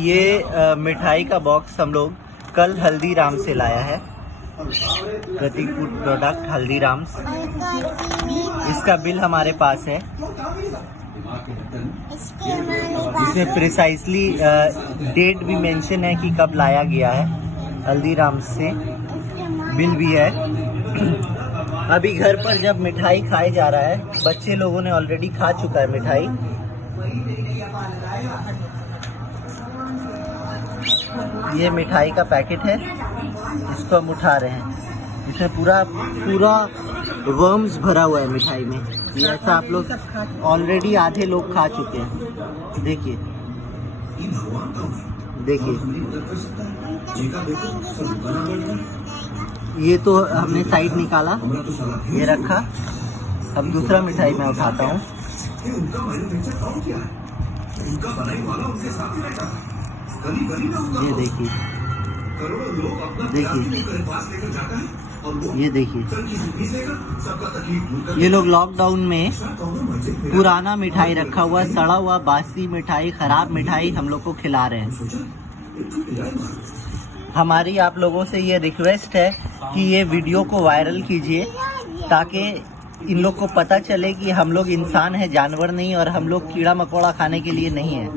ये मिठाई का बॉक्स हम लोग कल हल्दीराम से लाया है। प्रतीक फूड प्रोडक्ट हल्दीराम्स। इसका बिल हमारे पास है। इसमें प्रिसाइसली डेट भी मेंशन है कि कब लाया गया है। हल्दीराम्स से बिल भी है। अभी घर पर जब मिठाई खाए जा रहा है, बच्चे लोगों ने ऑलरेडी खा चुका है मिठाई। ये मिठाई का पैकेट है, इसको हम उठा रहे हैं। इसमें पूरा वर्म्स भरा हुआ है मिठाई में। ये ऐसा आप लोग ऑलरेडी आधे लोग खा चुके हैं। देखिए देखिए, ये तो हमने साइड निकाला, ये रखा। अब दूसरा मिठाई मैं उठाता हूँ। ये देखिए ये देखिए, ये लोग लॉकडाउन में पुराना मिठाई रखा हुआ, सड़ा हुआ, बासी मिठाई, खराब मिठाई हम लोग को खिला रहे हैं। हमारी आप लोगों से ये रिक्वेस्ट है कि ये वीडियो को वायरल कीजिए, ताकि इन लोग को पता चले कि हम लोग इंसान हैं, जानवर नहीं, और हम लोग कीड़ा मकोड़ा खाने के लिए नहीं है।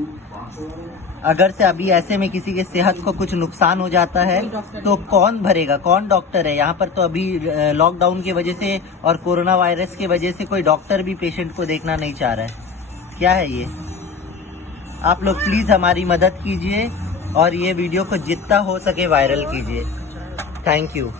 अगर से अभी ऐसे में किसी के सेहत को कुछ नुकसान हो जाता है तो कौन भरेगा, कौन डॉक्टर है? यहाँ पर तो अभी लॉकडाउन की वजह से और कोरोना वायरस की वजह से कोई डॉक्टर भी पेशेंट को देखना नहीं चाह रहा है। क्या है ये? आप लोग प्लीज हमारी मदद कीजिए और ये वीडियो को जितना हो सके वायरल कीजिए। Thank you.